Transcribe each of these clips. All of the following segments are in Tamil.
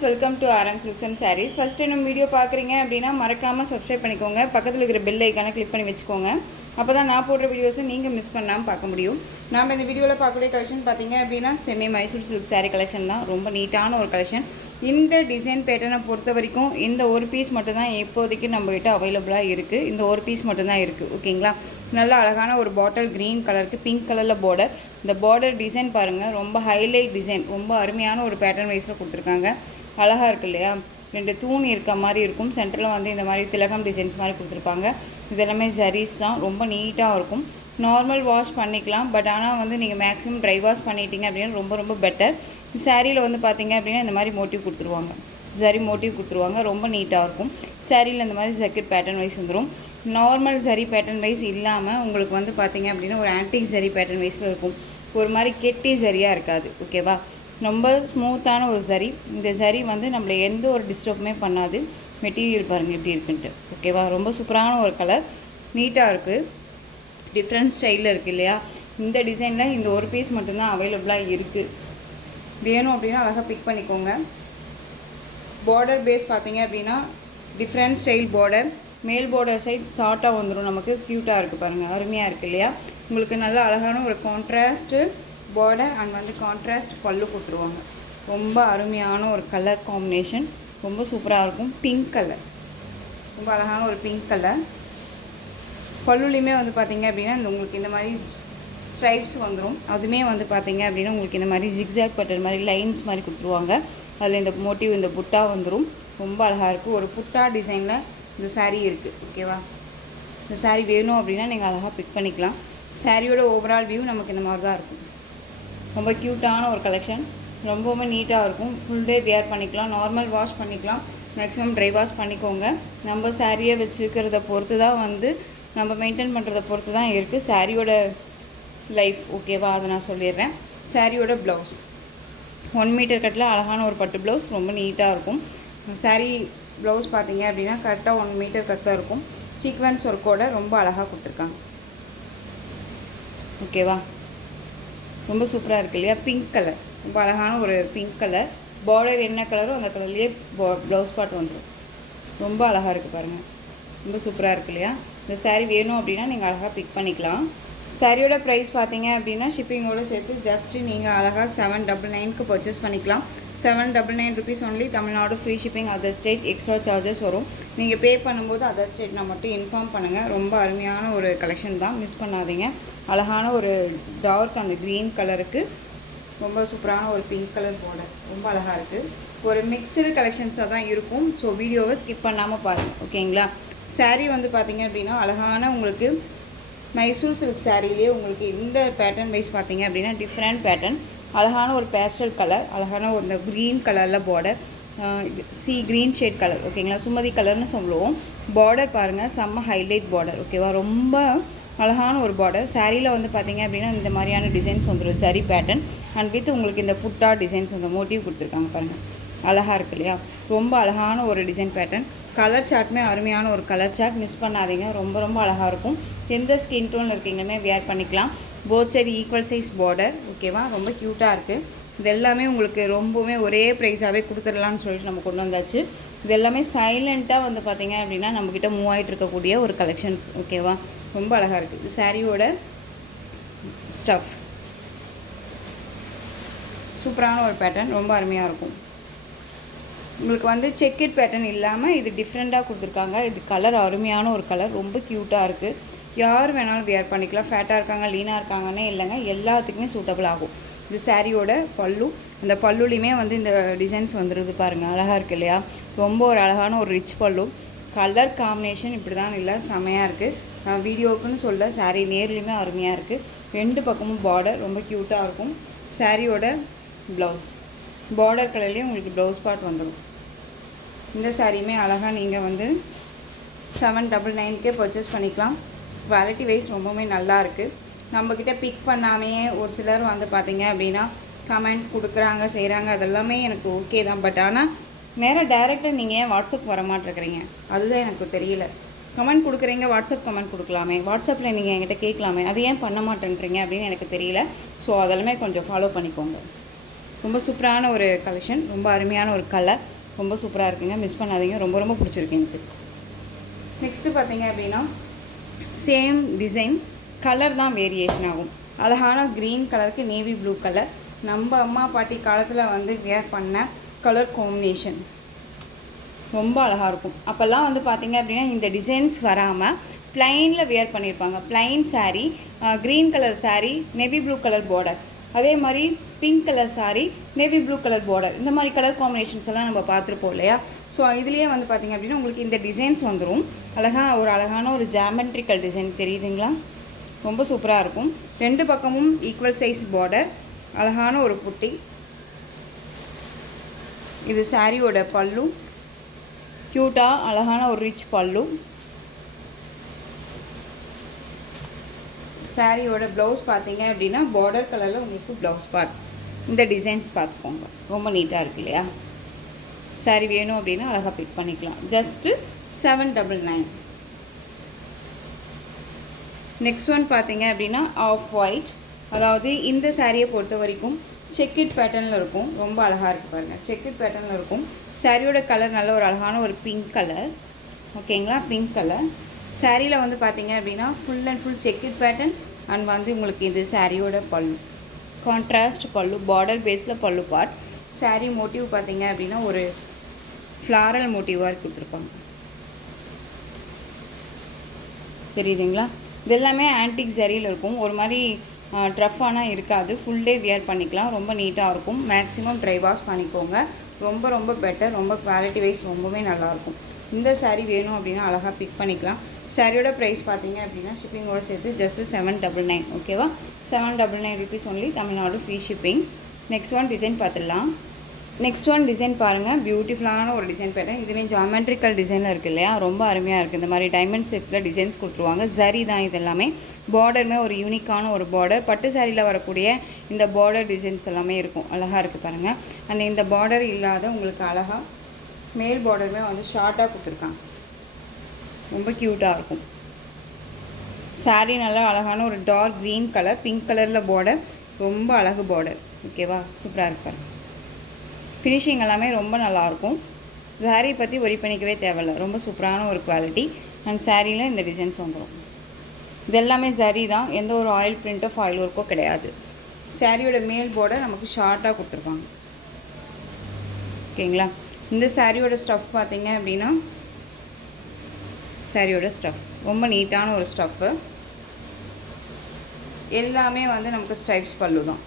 Friends, welcome to RM Silks and saris. First நம்ம வீடியோ பார்க்குறீங்க அப்படின்னா மறக்காமல் சப்ஸ்கிரைப் பண்ணிக்கோங்க. பக்கத்தில் இருக்கிற பெல் ஐக்கானை கிளிக் பண்ணி வச்சுக்கோங்க. அப்போ தான் நான் போடுற வீடியோஸை நீங்கள் மிஸ் பண்ணாமல் பார்க்க முடியும். நாம் இந்த வீடியோவில் பார்க்கக்கூடிய கலெக்ஷன் பார்த்தீங்க அப்படின்னா semi Mysore silk sari collection தான். ரொம்ப நீட்டான ஒரு கலெக்ஷன். இந்த டிசைன் பேட்டர்னை பொறுத்த வரைக்கும் இந்த ஒரு பீஸ் மட்டும்தான் இப்போதைக்கு நம்மகிட்ட அவைலபிளாக இருக்குது. இந்த ஒரு பீஸ் மட்டும்தான் இருக்குது. ஓகேங்களா? நல்ல அழகான ஒரு பாட்டில் க்ரீன் கலருக்கு பிங்க் கலரில் பார்டர். இந்த பார்டர் டிசைன் பாருங்கள், ரொம்ப ஹைலைட் டிசைன், ரொம்ப அருமையான ஒரு பேட்டர்ன் வைஸில் கொடுத்துருக்காங்க. அழகாக இருக்குது இல்லையா? ரெண்டு தூண் இருக்க மாதிரி இருக்கும். சென்டரில் வந்து இந்த மாதிரி திலகம் டிசைன்ஸ் மாதிரி கொடுத்துருப்பாங்க. இதெல்லாமே ஜரீஸ் தான். ரொம்ப நீட்டாக இருக்கும். நார்மல் வாஷ் பண்ணிக்கலாம். பட் ஆனால் வந்து நீங்கள் மேக்ஸிமம் ட்ரை வாஷ் பண்ணிட்டீங்க அப்படின்னா ரொம்ப ரொம்ப பெட்டர். சாரியில் வந்து பார்த்தீங்க அப்படின்னா இந்த மாதிரி மோட்டிவ் கொடுத்துருவாங்க. ஜரி மோட்டிவ் கொடுத்துருவாங்க. ரொம்ப நீட்டாக இருக்கும். சாரியில் இந்த மாதிரி ஜக்கெட் பேட்டர்ன் வைஸ் வந்துடும். நார்மல் ஜரி பேட்டர்ன் வைஸ் இல்லாமல் உங்களுக்கு வந்து பார்த்தீங்க அப்படின்னா ஒரு ஆன்டிக் ஜரி பேட்டர்ன் வைஸில் இருக்கும். ஒரு மாதிரி கெட்டி சரியாக இருக்காது. ஓகேவா? ரொம்ப ஸ்மூத்தான ஒரு சரி. இந்த சரி வந்து நம்மளை எந்த ஒரு டிஸ்டர்புமே பண்ணாது. மெட்டீரியல் பாருங்கள் எப்படி இருக்குன்ட்டு. ஓகேவா? ரொம்ப சூப்பரான ஒரு கலர், நீட்டாக இருக்குது, டிஃப்ரெண்ட் ஸ்டைலில் இருக்குது இல்லையா? இந்த டிசைனில் இந்த ஒரு பீஸ் மட்டும்தான் அவைலபிளாக இருக்குது. வேணும் அப்படின்னா அழகாக பிக் பண்ணிக்கோங்க. பார்டர் பேஸ் பார்த்தீங்க அப்படின்னா டிஃப்ரெண்ட் ஸ்டைல் பார்டர். மேல் பார்டர் சைட் ஷார்ட்டாக வந்துடும். நமக்கு க்யூட்டாக இருக்குது பாருங்கள், அருமையாக இருக்குது இல்லையா? உங்களுக்கு நல்ல அழகான ஒரு கான்ட்ராஸ்ட்டு பார்டர் அண்ட் வந்து கான்ட்ராஸ்ட் பல்லு கொடுத்துருவாங்க. ரொம்ப அருமையான ஒரு கலர் காம்பினேஷன், ரொம்ப சூப்பராக இருக்கும். பிங்க் கலர், ரொம்ப அழகான ஒரு பிங்க் கலர். பல்லுலையுமே வந்து பார்த்திங்க அப்படின்னா உங்களுக்கு இந்த மாதிரி ஸ்ட்ரைப்ஸ் வந்துடும். அதுவுமே வந்து பார்த்திங்க அப்படின்னா உங்களுக்கு இந்த மாதிரி ஜிக்ஸாக் பட்டர் மாதிரி லைன்ஸ் மாதிரி கொடுத்துருவாங்க. அதில் இந்த மோட்டிவ், இந்த புட்டா வந்துடும். ரொம்ப அழகாக இருக்குது. ஒரு புட்டா டிசைனில் இந்த சாரீ இருக்குது. ஓகேவா? இந்த சாரீ வேணும் அப்படின்னா நீங்கள் அழகாக பிக் பண்ணிக்கலாம். சாரியோட ஓவரால் வியூ நமக்கு இந்த மாதிரி தான் இருக்கும். ரொம்ப க்யூட்டான ஒரு கலெக்ஷன், ரொம்பவுமே நீட்டாக இருக்கும். ஃபுல் டே வேர் பண்ணிக்கலாம். நார்மல் வாஷ் பண்ணிக்கலாம். மேக்ஸிமம் ட்ரை வாஷ் பண்ணிக்கோங்க. நம்ம சாரியை வச்சுருக்கிறத பொறுத்து தான் வந்து நம்ம மெயின்டைன் பண்ணுறத பொறுத்து தான் இருக்குது சாரியோட லைஃப். ஓகேவா? அதை நான் சொல்லிடுறேன். சாரியோட ப்ளவுஸ் 1 மீட்டர் கட்டில் அழகான ஒரு பட்டு ப்ளவுஸ், ரொம்ப நீட்டாக இருக்கும். சாரீ ப்ளவுஸ் பார்த்தீங்க அப்படின்னா கரெக்டாக 1 மீட்டர் கட்டில் இருக்கும். சீக்வன்ஸ் ஒர்க்கோட ரொம்ப அழகாக கொடுத்துருக்காங்க. ஓகேவா? ரொம்ப சூப்பராக இருக்குது இல்லையா? பிங்க் கலர், ரொம்ப அழகான ஒரு பிங்க் கலர். பார்டர் என்ன கலரோ அந்த கலர்லேயே ப்ளவுஸ் பார்ட் வந்துடும். ரொம்ப அழகாக இருக்குது பாருங்கள், ரொம்ப சூப்பராக இருக்குது இல்லையா? இந்த சாரீ வேணும் அப்படின்னா நீங்கள் அழகாக பிக் பண்ணிக்கலாம். சாரியோட ப்ரைஸ் பார்த்தீங்க அப்படின்னா ஷிப்பிங்கோடு சேர்த்து ஜஸ்ட்டு நீங்கள் அழகாக 799க்கு பர்ச்சேஸ் பண்ணிக்கலாம். 799 rupees only. Tamil Nadu free shipping. Other state extra charges வரும். நீங்கள் பே பண்ணும்போது அதர் ஸ்டேட்னா மட்டும் இன்ஃபார்ம் பண்ணுங்கள். ரொம்ப அருமையான ஒரு கலெக்ஷன் தான், மிஸ் பண்ணாதீங்க. அழகான ஒரு டார்க் அந்த க்ரீன் கலருக்கு ரொம்ப சூப்பரான ஒரு பிங்க் கலர் பார்டர், ரொம்ப அழகாக இருக்குது. ஒரு மிக்சடு கலெக்ஷன்ஸாக தான் இருக்கும். ஸோ வீடியோவை ஸ்கிப் பண்ணாமல் பாருங்கள். ஓகேங்களா? சாரீ வந்து பார்த்திங்க அப்படின்னா அழகான உங்களுக்கு மைசூர் சில்க் சாரிலேயே உங்களுக்கு இந்த பேட்டர்ன் வைஸ் பார்த்தீங்க அப்படின்னா டிஃப்ரெண்ட் பேட்டர்ன். அழகான ஒரு பேஸ்டல் கலர், அழகான ஒரு இந்த க்ரீன் கலரில் border, C green shade colour. ஓகேங்களா? சுமதி கலர்னு சொல்லுவோம். பார்டர் பாருங்கள், செம்ம ஹைலைட் பார்டர். ஓகேவா? ரொம்ப அழகான ஒரு பார்டர். சாரியில் வந்து பார்த்திங்க அப்படின்னா இந்த மாதிரியான டிசைன்ஸ் வந்துடும். சரி பேட்டர்ன் அண்ட் வித் உங்களுக்கு இந்த புட்டா டிசைன்ஸ் வந்து மோட்டிவ் கொடுத்துருக்காங்க பாருங்கள். அழகாக இருக்குது இல்லையா? ரொம்ப அழகான ஒரு டிசைன் பேட்டர்ன். கலர் சார்ட்டுமே அருமையான ஒரு கலர் சார்ட், மிஸ் பண்ணாதீங்க. ரொம்ப ரொம்ப அழகாக இருக்கும். எந்த ஸ்கின் டோனில் இருக்கீங்களுமே வேர் பண்ணிக்கலாம். Both side equal size border. ஓகேவா? ரொம்ப க்யூட்டாக இருக்குது. இது எல்லாமே உங்களுக்கு ரொம்பவுமே ஒரே ப்ரைஸாகவே கொடுத்துடலான்னு சொல்லிட்டு நம்ம கொண்டு வந்தாச்சு. இது எல்லாமே சைலண்ட்டாக வந்து பார்த்திங்க அப்படின்னா நம்மக்கிட்ட மூவ் ஆகிட்டு இருக்கக்கூடிய ஒரு கலெக்ஷன்ஸ். ஓகேவா? ரொம்ப அழகாக இருக்குது. இது சாரியோட ஸ்டஃப், சூப்பரான ஒரு பேட்டர்ன், ரொம்ப அருமையாக இருக்கும். உங்களுக்கு வந்து செக்கெட் பேட்டர்ன் இல்லாமல் இது டிஃப்ரெண்ட்டாக கொடுத்துருக்காங்க. இது கலர் அருமையான ஒரு கலர், ரொம்ப க்யூட்டாக இருக்குது. யார் வேணாலும் வேர் பண்ணிக்கலாம். ஃபேட்டாக இருக்காங்க, லீனாக இருக்காங்கன்னே இல்லைங்க, எல்லாத்துக்குமே சூட்டபிள் ஆகும். இது சாரியோட பல்லு. அந்த பல்லுலேயுமே வந்து இந்த டிசைன்ஸ் வந்துடுது பாருங்கள், அழகாக இருக்குது இல்லையா? ரொம்ப ஒரு அழகான ஒரு ரிச் பல்லு. கலர் காம்பினேஷன் இப்படி தான் இல்லை, செமையாக இருக்குது. நான் வீடியோக்குன்னு சொல்ல, சாரீ நேர்லேயுமே அருமையாக இருக்குது. ரெண்டு பக்கமும் பார்டர் ரொம்ப க்யூட்டாக இருக்கும். சாரியோட ப்ளவுஸ் பார்டர் கலர்லேயும் உங்களுக்கு ப்ளவுஸ் பார்ட் வந்துடும். இந்த சாரியுமே அழகாக நீங்கள் வந்து 799க்கே பர்ச்சேஸ் பண்ணிக்கலாம். குவாலிட்டி வைஸ் ரொம்பவுமே நல்லா இருக்குது. நம்மக்கிட்ட பிக் பண்ணாமையே ஒரு சிலர் வந்து பார்த்திங்க அப்படின்னா கமெண்ட் கொடுக்குறாங்க, செய்கிறாங்க. அதெல்லாமே எனக்கு ஓகே தான். பட் ஆனால் நேராக டைரெக்டாக நீங்கள் ஏன் வாட்ஸ்அப் வர மாட்டேங்கிறீங்க? அதுதான் எனக்கு தெரியல. கமெண்ட் கொடுக்குறீங்க, வாட்ஸ்அப் கமெண்ட் கொடுக்கலாமே, வாட்ஸ்அப்பில் நீங்கள் என்கிட்ட கேட்கலாமே, அது ஏன் பண்ண மாட்டேன்றீங்க அப்படின்னு எனக்கு தெரியல. ஸோ அதெல்லாமே கொஞ்சம் ஃபாலோ பண்ணிக்கோங்க. ரொம்ப சூப்பரான ஒரு கலெக்ஷன், ரொம்ப அருமையான ஒரு கலர், ரொம்ப சூப்பராக இருக்குங்க. மிஸ் பண்ணாதீங்க, ரொம்ப ரொம்ப பிடிச்சிருக்கு எனக்கு. நெக்ஸ்ட்டு பார்த்தீங்க அப்படின்னா சேம் டிசைன், கலர் தான் வேரியேஷன் ஆகும். அழகான க்ரீன் கலருக்கு நேவி ப்ளூ கலர், நம்ம அம்மா பாட்டி காலத்தில் வந்து வேர் பண்ண கலர் காம்பினேஷன் ரொம்ப அழகாக இருக்கும். அப்போல்லாம் வந்து பார்த்திங்க அப்படின்னா இந்த டிசைன்ஸ் வராமல் ப்ளைனில் வேர் பண்ணியிருப்பாங்க. Plain sari, green colour sari, navy blue colour border, அதே மாதிரி pink colour sari, navy blue colour border, இந்த மாதிரி கலர் காம்பினேஷன்ஸ் எல்லாம் நம்ம பார்த்துருப்போம் இல்லையா? ஸோ இதுலேயே வந்து பார்த்திங்க அப்படின்னா உங்களுக்கு இந்த டிசைன்ஸ் வந்துடும். அழகான ஒரு ஜாமெட்ரிக்கல் டிசைன் தெரியுதுங்களா? ரொம்ப சூப்பராக இருக்கும். 2 பக்கமும் ஈக்குவல் சைஸ் பார்டர், அழகான ஒரு புட்டி. இது சாரியோட பல்லு, க்யூட்டாக அழகான ஒரு ரிச் பல்லு. சாரியோட ப்ளவுஸ் பார்த்தீங்க அப்படின்னா பார்டர் கலரில் உங்களுக்கு ப்ளவுஸ் பார்ட். இந்த டிசைன்ஸ் பார்த்துக்கோங்க, ரொம்ப நீட்டாக இருக்கு இல்லையா? சாரி வேணும் அப்படின்னா அழகாக பிக் பண்ணிக்கலாம். ஜஸ்ட்டு 799. நெக்ஸ்ட் ஒன் பார்த்தீங்க அப்படின்னா ஆஃப் ஒயிட். அதாவது இந்த சாரியை பொறுத்த வரைக்கும் செக்கிட் பேட்டர்னில் இருக்கும். ரொம்ப அழகாக இருக்குது பாருங்கள், செக்கிட் பேட்டர்னில் இருக்கும். சாரியோட கலர் நல்ல ஒரு அழகான ஒரு பிங்க் கலர். ஓகேங்களா? பிங்க் கலர் சாரியில் வந்து பார்த்தீங்க அப்படின்னா full and full checked pattern. And வந்து உங்களுக்கு இது சாரியோட பல்லு, கான்ட்ராஸ்ட் பல்லு, பார்டர் பேஸில் பல்லு பார்ட். சாரி மோட்டிவ் பார்த்தீங்க அப்படின்னா ஒரு ஃப்ளாரல் மோட்டிவாக கொடுத்துருப்பாங்க. தெரியுதுங்களா? இது எல்லாமே ஆன்டிக் ஜரியில் இருக்கும். ஒரு மாதிரி ட்ரஃபானால் இருக்காது. ஃபுல் டே வியர் பண்ணிக்கலாம், ரொம்ப நீட்டாக இருக்கும். மேக்ஸிமம் ட்ரை வாஷ் பண்ணிக்கோங்க, ரொம்ப ரொம்ப பெட்டர். ரொம்ப குவாலிட்டி வைஸ் ரொம்பவே நல்லாயிருக்கும். இந்த சாரீ வேணும் அப்படின்னா அழகாக பிக் பண்ணிக்கலாம். சாரியோட ப்ரைஸ் பார்த்தீங்க அப்படின்னா ஷிப்பிங்கோடு சேர்த்து ஜஸ்ட்டு 799. ஓகேவா? 799 rupees only, Tamil Nadu free shipping. Next one design பார்த்துடலாம். நெக்ஸ்ட் ஒன் டிசைன் பாருங்கள், பியூட்டிஃபுல்லான ஒரு டிசைன் பேட்டர்ன். இதுவே ஜாமெட்ரிக்கல் டிசைனில் இருக்குது இல்லையா? ரொம்ப அருமையாக இருக்குது. இந்த மாதிரி டைமண்ட் ஷேப்பில் டிசைன்ஸ் கொடுத்துருவாங்க. சரி தான் இது எல்லாமே. பார்டருமே ஒரு யூனிக்கான ஒரு பார்டர். பட்டு சாரியில் வரக்கூடிய இந்த பார்டர் டிசைன்ஸ் எல்லாமே இருக்கும். அழகாக இருக்குது பாருங்கள். அண்ட் இந்த பார்டர் இல்லாத உங்களுக்கு அழகாக மேல் பார்டருமே வந்து ஷார்ட்டாக கொடுத்துருக்காங்க. ரொம்ப க்யூட்டாக இருக்கும். சாரீ நல்லா அழகான ஒரு டார்க் க்ரீன் கலர், பிங்க் கலரில் பார்டர், ரொம்ப அழகு பார்டர். ஓகேவா? சூப்பராக இருப்பார். ஃபினிஷிங் எல்லாமே ரொம்ப நல்லாயிருக்கும். சாரீ பற்றி ஒரி பண்ணிக்கவே தேவையில்லை, ரொம்ப சூப்பரான ஒரு குவாலிட்டி. அண்ட் சாரியில் இந்த டிசைன்ஸ் வந்துடும். இது எல்லாமே சரி தான், எந்த ஒரு ஆயில் பிரிண்ட்டோ ஃபாயில் ஒர்க்கோ கிடையாது. சாரியோட மேல் பார்டர் நமக்கு ஷார்ட்டாக கொடுத்துருப்பாங்க. ஓகேங்களா? இந்த சாரியோட ஸ்டஃப் பார்த்தீங்க அப்படின்னா சாரியோட ஸ்டஃப் ரொம்ப நீட்டான ஒரு ஸ்டஃப்பு. எல்லாமே வந்து நமக்கு ஸ்ட்ரைப்ஸ் பல்லு தான்.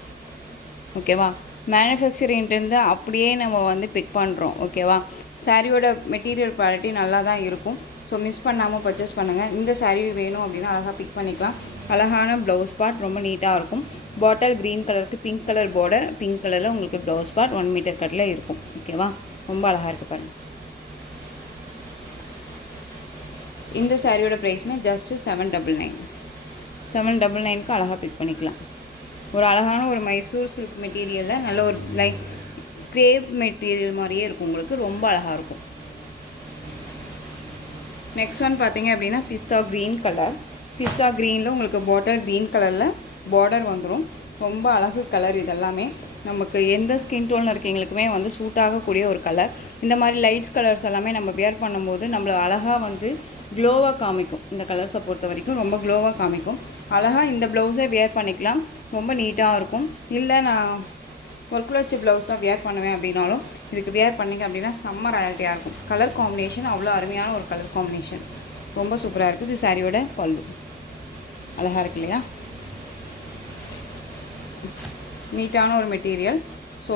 ஓகேவா? மேனுஃபேக்சரிங்லேருந்து அப்படியே நம்ம வந்து பிக் பண்ணுறோம். ஓகேவா? சாரியோட மெட்டீரியல் குவாலிட்டி நல்லா தான் இருக்கும். ஸோ மிஸ் பண்ணாமல் பர்ச்சேஸ் பண்ணுங்கள். இந்த சாரீ வேணும் அப்படின்னா அழகாக பிக் பண்ணிக்கலாம். அழகான ப்ளவுஸ் பார்ட், ரொம்ப நீட்டாக இருக்கும். பாட்டில் க்ரீன் கலருக்கு பிங்க் கலர் பார்டர், பிங்க் கலரில் உங்களுக்கு ப்ளவுஸ் பார்ட் 1 மீட்டர் கட்டில் இருக்கும். ஓகேவா? ரொம்ப அழகாக இருக்குது பாருங்கள். இந்த சாரியோட ப்ரைஸுமே ஜஸ்ட்டு 799. 799க்கு அழகாக பிக் பண்ணிக்கலாம். ஒரு அழகான ஒரு மைசூர் சில்க் மெட்டீரியலில் நல்ல ஒரு லைக் கிரேப் மெட்டீரியல் மாதிரியே இருக்கும். உங்களுக்கு ரொம்ப அழகாக இருக்கும். நெக்ஸ்ட் ஒன் பார்த்தீங்க அப்படின்னா பிஸ்தா க்ரீன் கலர். பிஸ்தா க்ரீனில் உங்களுக்கு பாட்டில் க்ரீன் கலரில் பார்டர் வந்துடும். ரொம்ப அழகு கலர். இதெல்லாமே நமக்கு எந்த ஸ்கின் டோனில் இருக்கவங்களுக்குமே வந்து சூட் ஆகக்கூடிய ஒரு கலர். இந்த மாதிரி லைட்ஸ் கலர்ஸ் எல்லாமே நம்ம வியர் பண்ணும்போது நம்மளை அழகாக வந்து க்ளோவாக காமிக்கும். இந்த கலர்ஸை பொறுத்த வரைக்கும் ரொம்ப க்ளோவாக காமிக்கும். அழகாக இந்த ப்ளவுஸை வியர் பண்ணிக்கலாம், ரொம்ப நீட்டாக இருக்கும். இல்லை நான் ஒர்க்கில் வச்சு ப்ளவுஸ் தான் வியர் பண்ணுவேன் அப்படின்னாலும் இதுக்கு வியர் பண்ணிங்க அப்படின்னா செம்ம ராயல்ட்டியாக இருக்கும். கலர் காம்பினேஷன் அவ்வளோ அருமையான ஒரு கலர் காம்பினேஷன், ரொம்ப சூப்பராக இருக்குது. இது சாரியோட பல்லு அழகாக இருக்கு இல்லையா? நீட்டான ஒரு மெட்டீரியல். ஸோ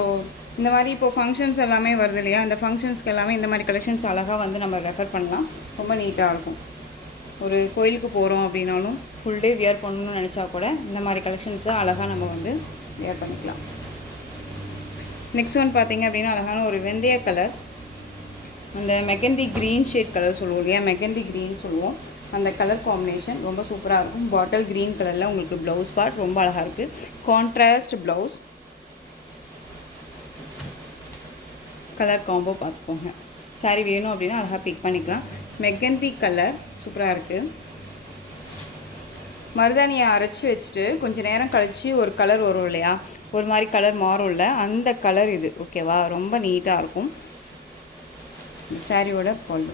இந்த மாதிரி இப்போது ஃபங்க்ஷன்ஸ் எல்லாமே வருது இல்லையா? இந்த ஃபங்க்ஷன்ஸ்க்கு எல்லாமே இந்த மாதிரி கலெக்ஷன்ஸ் அழகாக வந்து நம்ம ரெஃபர் பண்ணலாம். ரொம்ப நீட்டாக இருக்கும். ஒரு கோயிலுக்கு போகிறோம் அப்படின்னாலும் ஃபுல் டே வியர் பண்ணணும்னு நினச்சா கூட இந்த மாதிரி கலெக்ஷன்ஸை அழகாக நம்ம வந்து வியர் பண்ணிக்கலாம். நெக்ஸ்ட் ஒன் பார்த்திங்க அப்படின்னா அழகான ஒரு வெந்தய கலர், அந்த மெகந்தி க்ரீன் ஷேட் கலர் சொல்லுவோம் இல்லையா? மெகந்தி க்ரீன் சொல்லுவோம். அந்த கலர் காம்பினேஷன் ரொம்ப சூப்பராக இருக்கும். பாட்டில் க்ரீன் கலரில் உங்களுக்கு ப்ளவுஸ் பார்ட் ரொம்ப அழகாக இருக்குது. கான்ட்ராஸ்ட் ப்ளவுஸ், கலர் காம்போ பார்த்துக்கோங்க. சாரி வேணும் அப்படின்னா அழகாக பிக் பண்ணிக்கலாம். மெகந்தி கலர் சூப்பராக இருக்குது. மருதாணியை அரைச்சி வச்சுட்டு கொஞ்சம் நேரம் கழித்து ஒரு கலர் வரும் இல்லையா? ஒரு மாதிரி கலர் மாறும்ல, அந்த கலர் இது. ஓகேவா, ரொம்ப நீட்டாக இருக்கும். சாரியோட பல்லு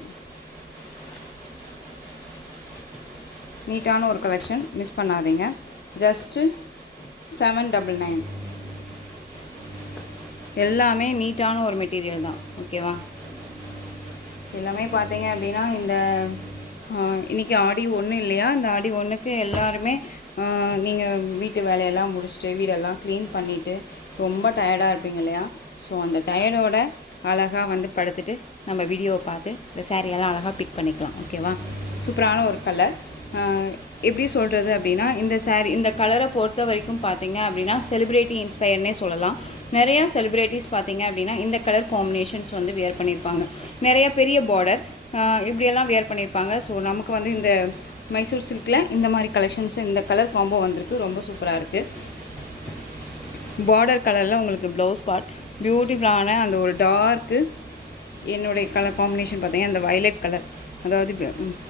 நீட்டான ஒரு கலெக்ஷன், மிஸ் பண்ணாதீங்க. ஜஸ்ட்டு 799. எல்லாமே நீட்டான ஒரு மெட்டீரியல் தான். ஓகேவா, எல்லாமே பார்த்தீங்க அப்படின்னா இந்த இன்றைக்கி ஆடி 1 இல்லையா, இந்த ஆடி 1க்கு எல்லாருமே நீங்கள் வீட்டு வேலையெல்லாம் முடிச்சுட்டு வீடெல்லாம் க்ளீன் பண்ணிவிட்டு ரொம்ப டயர்டாக இருப்பீங்க இல்லையா. ஸோ அந்த டயர்டோட அழகாக வந்து படுத்துட்டு நம்ம வீடியோவை பார்த்து இந்த சாரியெல்லாம் அழகாக பிக் பண்ணிக்கலாம். ஓகேவா, சூப்பரான ஒரு கலர். எப்படி சொல்கிறது அப்படின்னா, இந்த சாரீ இந்த கலரை பொறுத்த வரைக்கும் பார்த்தீங்க அப்படின்னா செலிப்ரிட்டி இன்ஸ்பயர்னே சொல்லலாம். நிறையா செலிப்ரிட்டிஸ் பார்த்தீங்க அப்படின்னா இந்த கலர் காம்பினேஷன்ஸ் வந்து வியர் பண்ணியிருப்பாங்க. நிறைய பெரிய பார்டர் இப்படியெல்லாம் வியர் பண்ணியிருப்பாங்க. ஸோ நமக்கு வந்து இந்த மைசூர் சில்கில் இந்த மாதிரி கலெக்ஷன்ஸ், இந்த கலர் காம்போ வந்திருக்கு, ரொம்ப சூப்பராக இருக்குது. பார்டர் கலரில் உங்களுக்கு ப்ளவுஸ் பார்ட் பியூட்டிஃபுல்லான அந்த ஒரு டார்க்கு என்னுடைய கலர் காம்பினேஷன் பார்த்தீங்கன்னா இந்த வயலட் கலர், அதாவது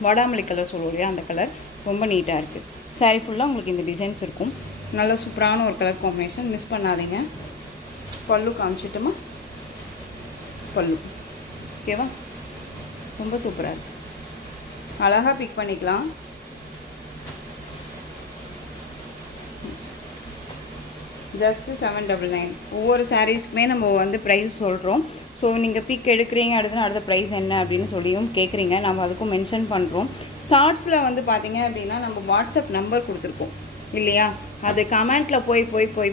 வாடாமல்லி கலர் சொல்லுவோம் இல்லையா, அந்த கலர் ரொம்ப நீட்டாக இருக்குது. சாரீ ஃபுல்லாக உங்களுக்கு இந்த டிசைன்ஸ் இருக்கும். நல்ல சூப்பரான ஒரு கலர் காம்பினேஷன், மிஸ் பண்ணாதீங்க. பல்லு காமிச்சிட்டுமா, பல்லு ஓகேவா, ரொம்ப சூப்பராக இருக்குது, அழகாக பிக் பண்ணிக்கலாம். ஜஸ்ட்டு 799. ஒவ்வொரு சாரீஸ்க்குமே நம்ம வந்து ப்ரைஸ் சொல்கிறோம். ஸோ நீங்கள் பிக் எடுக்கிறீங்க, அடுத்த ப்ரைஸ் என்ன அப்படின்னு சொல்லியும் கேட்குறீங்க, நம்ம அதுக்கும் மென்ஷன் பண்ணுறோம். ஷார்ட்ஸில் வந்து பார்த்தீங்க அப்படின்னா நம்ம வாட்ஸ்அப் நம்பர் கொடுத்துருக்கோம் இல்லையா, அது கமெண்ட்டில்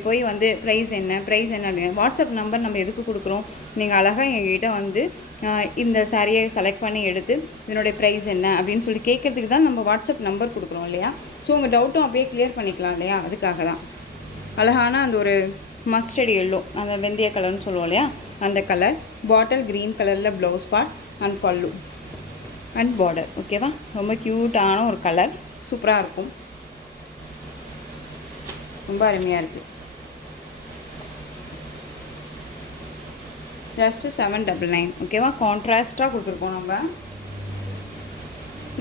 போய் வந்து ப்ரைஸ் என்ன அப்படின்னு வாட்ஸ்அப் நம்பர் நம்ம எதுக்கு கொடுக்குறோம், நீங்கள் அழகாக எங்ககிட்ட வந்து இந்த சாரியை செலக்ட் பண்ணி எடுத்து இதனுடைய ப்ரைஸ் என்ன அப்படின்னு சொல்லி கேட்குறதுக்கு தான் நம்ம வாட்ஸ்அப் நம்பர் கொடுக்குறோம் இல்லையா. ஸோ உங்கள் டவுட்டும் அப்படியே கிளியர் பண்ணிக்கலாம் இல்லையா, அதுக்காக தான். அழகான அந்த ஒரு மஸ்டர்ட் எல்லோ, அந்த வெந்தய கலர்னு சொல்லுவோம் இல்லையா, அந்த கலர். பாட்டில் க்ரீன் கலரில் ப்ளவுஸ் பார்ட் அண்ட் பல்லு அண்ட் பார்டர். ஓகேவா, ரொம்ப க்யூட்டான ஒரு கலர், சூப்பராக இருக்கும், ரொம்ப அருமையாக இருக்குது. ஜஸ்ட்டு 799. ஓகேவா, கான்ட்ராஸ்ட்டாக கொடுத்துருக்கோம் நம்ம.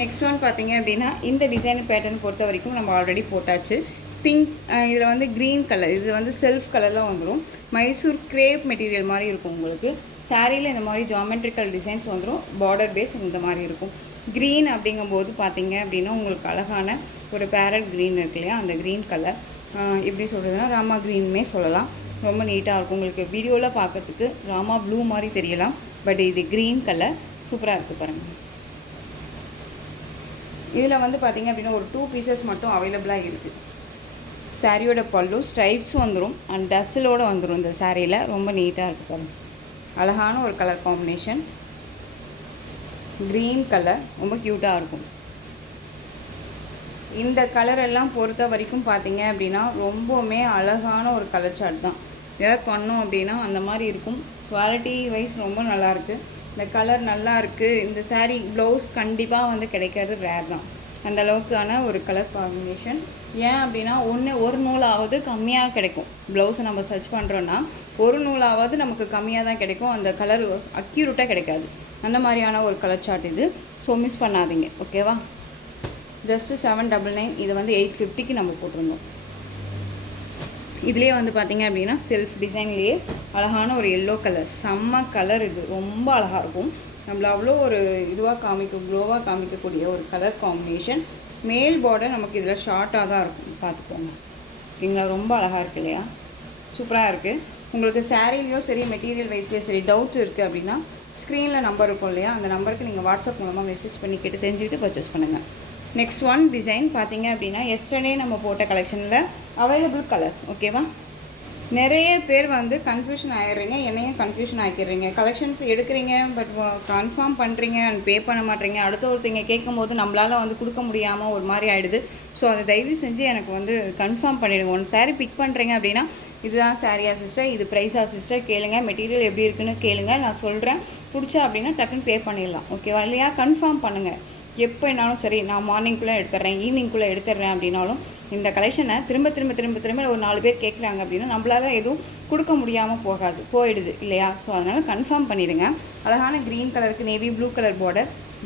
நெக்ஸ்ட் ஒன் பார்த்தீங்க அப்படின்னா இந்த டிசைன் பேட்டர்ன் பொறுத்த வரைக்கும் நம்ம ஆல்ரெடி போட்டாச்சு. பிங்க், இதில் வந்து க்ரீன் கலர், இது வந்து செல்ஃப் கலரில் வந்துடும். மைசூர் கிரேப் மெட்டீரியல் மாதிரி இருக்கும் உங்களுக்கு. சாரியில் இந்த மாதிரி ஜாமெட்ரிக்கல் டிசைன்ஸ் வந்துடும். பார்டர் பேஸ் இந்த மாதிரி இருக்கும். க்ரீன் அப்படிங்கும்போது பார்த்தீங்க அப்படின்னா உங்களுக்கு அழகான ஒரு பேரட் க்ரீன் இருக்கு இல்லையா, அந்த க்ரீன் கலர் எப்படி சொல்கிறதுனா ராமா க்ரீனுமே சொல்லலாம். ரொம்ப நீட்டாக இருக்கும். உங்களுக்கு வீடியோவில் பார்க்கறதுக்கு ராமா ப்ளூ மாதிரி தெரியலாம், பட் இது க்ரீன் கலர், சூப்பராக இருக்குது பாருங்கள். இதில் வந்து பார்த்திங்க அப்படின்னா ஒரு 2 பீசஸ் மட்டும் அவைலபிளாக இருக்குது. சாரியோட பல்லு ஸ்ட்ரைப்ஸ் வந்துடும் அண்ட் டஸ்ஸிலோடு வந்துடும் இந்த சாரியில், ரொம்ப நீட்டாக இருக்குது பாருங்கள். அழகான ஒரு கலர் காம்பினேஷன், க்ரீன் கலர், ரொம்ப க்யூட்டாக இருக்கும். இந்த கலர் எல்லாம் பொறுத்த வரைக்கும் பார்த்தீங்க அப்படின்னா ரொம்பவுமே அழகான ஒரு கலர் சார்ட் தான். வேர் பண்ணோம் அப்படின்னா அந்த மாதிரி இருக்கும். குவாலிட்டி வைஸ் ரொம்ப நல்லாயிருக்கு. இந்த கலர் நல்லா இருக்குது. இந்த சாரீ ப்ளவுஸ் கண்டிப்பாக வந்து கிடைக்கிறது ரேர் தான், அந்த அளவுக்கான ஒரு கலர் காம்பினேஷன். ஏன் அப்படின்னா ஒரு நூலாவது கம்மியாக கிடைக்கும். ப்ளவுஸை நம்ம சர்ச் பண்ணுறோன்னா ஒரு நூலாவது நமக்கு கம்மியாக தான் கிடைக்கும், அந்த கலர் அக்யூரேட்டாக கிடைக்காது. அந்த மாதிரியான ஒரு கலர் சார்ட் இது. ஸோ மிஸ் பண்ணாதீங்க. ஓகேவா, ஜஸ்ட்டு 799. இதை வந்து 850க்கு நம்ம போட்டிருந்தோம். இதுலேயே வந்து பார்த்திங்க அப்படின்னா செல்ஃப் டிசைன்லேயே அழகான ஒரு எல்லோ கலர், செம்ம கலர், இது ரொம்ப அழகாக இருக்கும். நம்மள அவ்வளோ ஒரு இதுவாக க்ளோவாக காமிக்கக்கூடிய ஒரு கலர் காம்பினேஷன். மேல் பார்டர் நமக்கு இதில் ஷார்ட்டாக தான் இருக்கும், பார்த்துக்கோங்க. ஓகேங்களா, ரொம்ப அழகாக இருக்குது இல்லையா, சூப்பராக இருக்குது. உங்களுக்கு சாரீலையும் சரி மெட்டீரியல் வைஸ்லேயும் சரி டவுட் இருக்குது அப்படின்னா ஸ்க்ரீனில் நம்பர் இருக்கும் இல்லையா, அந்த நம்பருக்கு நீங்கள் வாட்ஸ்அப் மூலமாக மெசேஜ் பண்ணி கேட்டு தெரிஞ்சுக்கிட்டு பர்ச்சேஸ் பண்ணுங்கள். நெக்ஸ்ட் ஒன் டிசைன் பார்த்தீங்க அப்படின்னா எஸ்டர்டே நம்ம போட்ட கலெக்ஷனில் அவைலபிள் கலர்ஸ். ஓகேவா, நிறைய பேர் வந்து கன்ஃபியூஷன் ஆகிடுறீங்க, என்னையும் கன்ஃபியூஷன் ஆக்கிடுறீங்க. கலெக்ஷன்ஸ் எடுக்கிறீங்க, பட் கன்ஃபார்ம் பண்ணுறீங்க அண்ட் பே பண்ண மாட்டேறீங்க. ஒருத்தங்க கேட்கும்போது நம்மளால் வந்து கொடுக்க முடியாமல் ஒரு மாதிரி ஆகிடுது. ஸோ அதை தயவு செஞ்சு எனக்கு வந்து கன்ஃபார்ம் பண்ணிவிடுங்க. ஒன்று சாரீ பிக் பண்ணுறீங்க அப்படின்னா இதுதான் சாரியா சிஸ்டர், இது ப்ரைஸா சிஸ்டர் கேளுங்க, மெட்டீரியல் எப்படி இருக்குன்னு கேளுங்க, நான் சொல்கிறேன். பிடிச்சா அப்படின்னா டக்குன்னு பே பண்ணிடலாம். ஓகேவா, இல்லையா கன்ஃபார்ம் பண்ணுங்கள். எப்போ என்னாலும் சரி, நான் மார்னிங்குள்ளே எடுத்துட்றேன், ஈவினிங்குள்ளே எடுத்துட்றேன் அப்படின்னாலும் இந்த கலெக்ஷனை திரும்ப ஒரு 4 பேர் கேட்குறாங்க அப்படின்னா நம்மளால எதுவும் கொடுக்க முடியாமல் போயிடுது இல்லையா. ஸோ அதனால் கன்ஃபார்ம் பண்ணிடுங்க. அழகான க்ரீன் கலருக்கு navy blue colour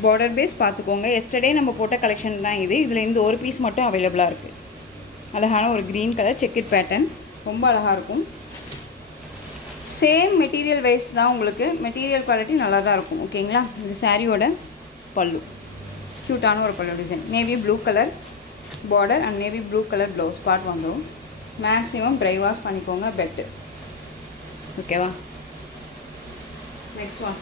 border base பார்த்துக்கோங்க. எஸ்டர்டே நம்ம போட்ட கலெக்ஷன் தான் இது. இதில் இந்த ஒரு பீஸ் மட்டும் அவைலபிளாக இருக்குது. அழகான ஒரு க்ரீன் கலர் செக்கட் பேட்டர்ன், ரொம்ப அழகாக இருக்கும். சேம் மெட்டீரியல் வைஸ் தான், உங்களுக்கு மெட்டீரியல் குவாலிட்டி நல்லா தான் இருக்கும். ஓகேங்களா. இந்த சாரியோட பல்லு க்யூட்டான ஒரு பல்லு design. Navy blue colour border and navy blue colour blouse part வந்துடும். மேக்ஸிமம் ட்ரை வாஷ் பண்ணிக்கோங்க, பெட்டு. ஓகேவா. நெக்ஸ்ட் ஒன்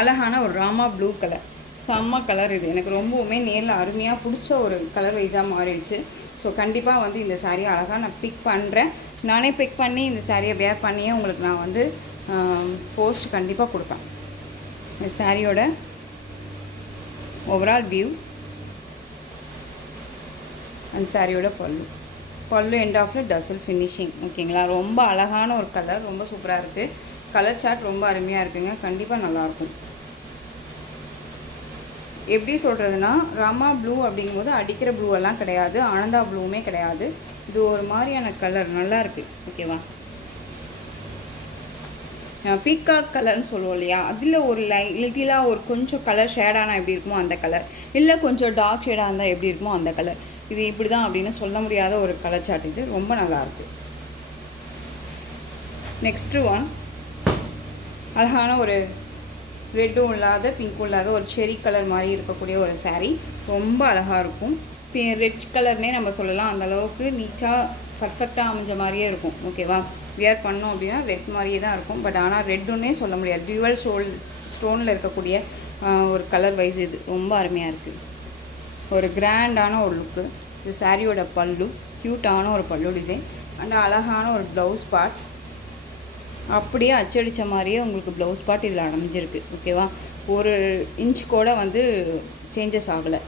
அழகான ஒரு ராமா ப்ளூ கலர். செம்ம கலர் இது. எனக்கு ரொம்பவுமே நேரில் அருமையாக பிடிச்ச ஒரு கலர் வைஸாக மாறிடுச்சு. ஸோ கண்டிப்பாக வந்து இந்த சாரியை அழகாக நான் பிக் பண்ணுறேன். நானே பிக் பண்ணி இந்த சாரியை வேர் பண்ணியே உங்களுக்கு நான் வந்து போஸ்ட் கண்டிப்பாக கொடுப்பேன். இந்த சாரியோட ஓவரால் வியூ அந்த சாரியோட பல்லு எண்ட் ஆஃப்ல டசல் ஃபினிஷிங். ஓகேங்களா. ரொம்ப அழகான ஒரு கலர், ரொம்ப சூப்பராக இருக்குது. கலர் சார்ட் ரொம்ப அருமையாக இருக்குங்க. கண்டிப்பாக நல்லாயிருக்கும். எப்படி சொல்கிறதுனா, ராமா ப்ளூ அப்படிங்கும்போது அடிக்கிற ப்ளூவெல்லாம் கிடையாது, ஆனந்தா ப்ளூவுமே கிடையாது. இது ஒரு மாதிரியான கலர் நல்லா இருக்குது. ஓகேவா. பீகாக் கலர்னு சொல்லுவோம் இல்லையா, அதில் ஒரு லிட்டிலாக ஒரு கொஞ்சம் கலர் ஷேடானா எப்படி இருக்குமோ அந்த கலர், இல்லை கொஞ்சம் டார்க் ஷேடாக இருந்தால் எப்படி இருக்குமோ அந்த கலர். இது இப்படி தான் அப்படின்னு சொல்ல முடியாத ஒரு கலர் சார்ட். இது ரொம்ப நல்லாயிருக்கு. நெக்ஸ்ட்டு ஒன் அழகான ஒரு ரெட்டும் இல்லாத பிங்க்கும் இல்லாத ஒரு செரி கலர் மாதிரி இருக்கக்கூடிய ஒரு சாரீ. ரொம்ப அழகாக இருக்கும். ரெட் கலர்னே நம்ம சொல்லலாம். அந்தளவுக்கு நீட்டாக பர்ஃபெக்டாக அமைஞ்ச மாதிரியே இருக்கும். ஓகேவா. வியர் பண்ணோம் அப்படின்னா ரெட் மாதிரியே தான் இருக்கும். பட் ஆனால் ரெட்டுன்னே சொல்ல முடியாது. டியூவல் ஸ்டோனில் இருக்கக்கூடிய ஒரு கலர் வைஸ் இது ரொம்ப அருமையாக இருக்குது. ஒரு கிராண்டான ஒரு லுக்கு. இது சாரியோட பல்லு, க்யூட்டான ஒரு பல்லு டிசைன் அண்ட் அழகான ஒரு ப்ளவுஸ் பார்ட். அப்படியே அச்சடித்த மாதிரியே உங்களுக்கு ப்ளவுஸ் பார்ட் இதில் அமைஞ்சிருக்கு. ஓகேவா. ஒரு இன்ச் கூட வந்து சேஞ்சஸ் ஆகலை.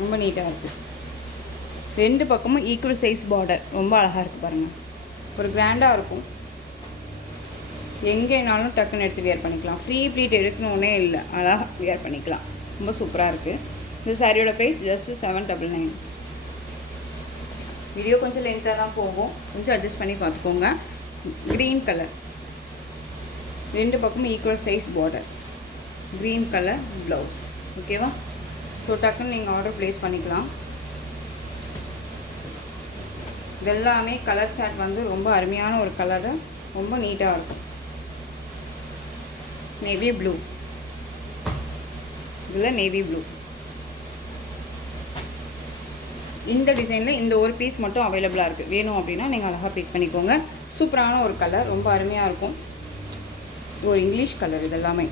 ரொம்ப நீட்டாக இருக்குது. ரெண்டு பக்கமும் ஈக்குவல் சைஸ் பார்டர். ரொம்ப அழகாக இருக்குது பாருங்கள். ஒரு கிராண்டாக இருக்கும். எங்கேனாலும் டக்குன்னு எடுத்து வியர் பண்ணிக்கலாம். ஃப்ரீ ப்ளீட் எடுக்கணுன்னே இல்லை, அழகாக வியர் பண்ணிக்கலாம். ரொம்ப சூப்பராக இருக்குது. இந்த சாரியோட ப்ரைஸ் ஜஸ்ட்டு 799. வீடியோ கொஞ்சம் லென்த்தாக தான் போகும், கொஞ்சம் அட்ஜஸ்ட் பண்ணி பார்த்துக்கோங்க. க்ரீன் கலர், ரெண்டு பக்கமும் equal size border, green colour blouse. ஓகேவா. ஸோ டக்குன்னு நீங்கள் ஆர்டர் ப்ளேஸ் பண்ணிக்கலாம். இதெல்லாமே கலர் சார்ட் வந்து ரொம்ப அருமையான ஒரு கலரு, ரொம்ப நீட்டாக இருக்கும். நேவி ப்ளூ, இதில் நேவி ப்ளூ. இந்த டிசைனில் இந்த ஒரு பீஸ் மட்டும் அவைலபிளாக இருக்குது. வேணும் அப்படின்னா நீங்கள் அழகாக பிக் பண்ணிக்கோங்க. சூப்பரான ஒரு கலர், ரொம்ப அருமையாக இருக்கும். ஒரு இங்கிலீஷ் கலர். இதெல்லாமே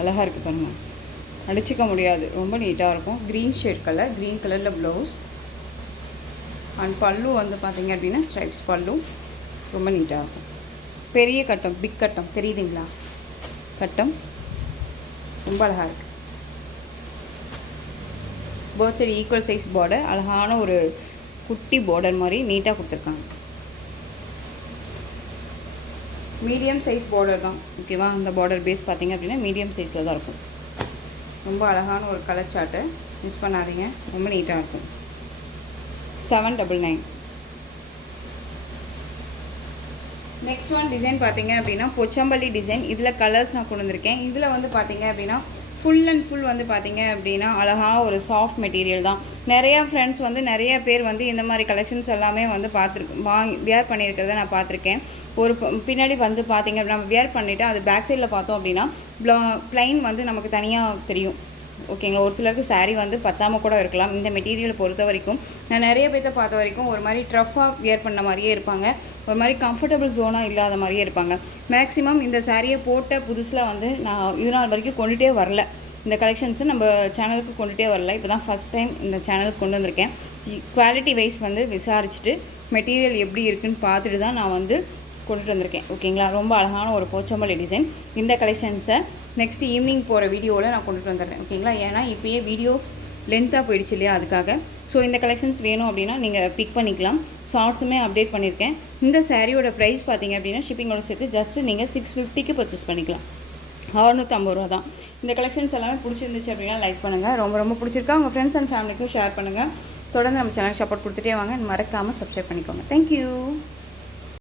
அழகாக இருக்குது பாருங்கள், அடிச்சிக்க முடியாது. ரொம்ப நீட்டாக இருக்கும். க்ரீன் ஷேட் கலர், க்ரீன் கலரில் ப்ளவுஸ் அண்ட் பல்லு வந்து பார்த்திங்க அப்படின்னா ஸ்ட்ரைப்ஸ் பல்லு. ரொம்ப நீட்டாக இருக்கும். பெரிய கட்டம், பிக் கட்டம் தெரியுதுங்களா, கட்டம் ரொம்ப அழகாக இருக்குது. Both side equal size border, அழகான ஒரு குட்டி பார்டர் மாதிரி நீட்டாக கொடுத்துருக்காங்க. மீடியம் சைஸ் பார்டர் தான். ஓகேவா. அந்த பார்டர் பேஸ் பார்த்திங்க அப்படின்னா மீடியம் சைஸில் தான் இருக்கும். ரொம்ப அழகான ஒரு கலர் சார்ட்டு, மிஸ் பண்ணாதீங்க. ரொம்ப நீட்டாக இருக்கும். 799. நெக்ஸ்ட் ஒன் டிசைன் பார்த்திங்க அப்படின்னா பொச்சம்பள்ளி டிசைன். இதில் கலர்ஸ் நான் கொண்டு வந்திருக்கேன். இதில் வந்து பார்த்திங்க அப்படின்னா ஃபுல் அண்ட் ஃபுல் வந்து பார்த்திங்க அப்படின்னா அழகாக ஒரு சாஃப்ட் மெட்டீரியல் தான். நிறையா ஃப்ரெண்ட்ஸ் வந்து நிறைய பேர் வந்து இந்த மாதிரி கலெக்ஷன்ஸ் எல்லாமே வந்து வியர் பண்ணியிருக்கிறத நான் பார்த்துருக்கேன். ஒரு பின்னாடி வந்து பார்த்திங்க அப்படின்னா நம்ம வியர் பண்ணிவிட்டு அது பேக் சைடில் பார்த்தோம் அப்படின்னா ப்ளைன் வந்து நமக்கு தனியாக தெரியும். ஓகேங்களா. ஒரு சிலருக்கு சாரீ வந்து பத்தாமல் கூட இருக்கலாம். இந்த மெட்டீரியலை பொறுத்த வரைக்கும் நான் நிறைய பேர்த்த பார்த்த வரைக்கும் ஒரு மாதிரி ட்ரஃபாக வியர் பண்ண மாதிரியே இருப்பாங்க, ஒரு மாதிரி கம்ஃபர்டபுள் ஜோனாக இல்லாத மாதிரியே இருப்பாங்க. மேக்ஸிமம் இந்த சாரியை போட்ட புதுசில் வந்து நான் இது நாள் வரைக்கும் கொண்டுகிட்டே வரல. இந்த கலெக்ஷன்ஸை நம்ம சேனலுக்கு கொண்டுகிட்டே வரல. இப்போ தான் ஃபஸ்ட் டைம் இந்த சேனலுக்கு கொண்டு வந்திருக்கேன். குவாலிட்டி வைஸ் வந்து விசாரிச்சுட்டு மெட்டீரியல் எப்படி இருக்குதுன்னு பார்த்துட்டு தான் நான் வந்து கொண்டுட்டு வந்திருக்கேன். ஓகேங்களா. ரொம்ப அழகான ஒரு போச்சம்பள்ளி டிசைன். இந்த கலெக்ஷன்ஸை நெக்ஸ்ட் ஈவினிங் போகிற வீடியோவில் நான் கொண்டுட்டு வந்துடுறேன். ஓகேங்களா. ஏன்னா இப்போயே வீடியோ லென்த்தாக போயிடுச்சு இல்லையா, அதுக்காக. ஸோ இந்த கலெக்ஷன்ஸ் வேணும் அப்படின்னா நீங்கள் பிக் பண்ணிக்கலாம். ஷார்ட்ஸுமே அப்டேட் பண்ணியிருக்கேன். இந்த சாரியோட ப்ரைஸ் பார்த்திங்க அப்படின்னா ஷிப்பிங்கோட சேர்த்து ஜஸ்ட்டு நீங்கள் 650க்கு பர்ச்சேஸ் பண்ணிக்கலாம். 650 ரூபா தான். இந்த கலெக்ஷன்ஸ் எல்லாமே பிடிச்சிருந்துச்சு அப்படின்னா லைக் பண்ணுங்கள். ரொம்ப ரொம்ப பிடிச்சிருக்கா உங்கள் ஃப்ரெண்ட்ஸ் அண்ட் ஃபேமிலிக்கும் ஷேர் பண்ணுங்கள். தொடர்ந்து நம்ம சேனல் சப்போர்ட் கொடுத்துட்டே வாங்க. மறக்காமல் சப்ஸ்கிரைப் பண்ணிக்கோங்க. தேங்க்யூ.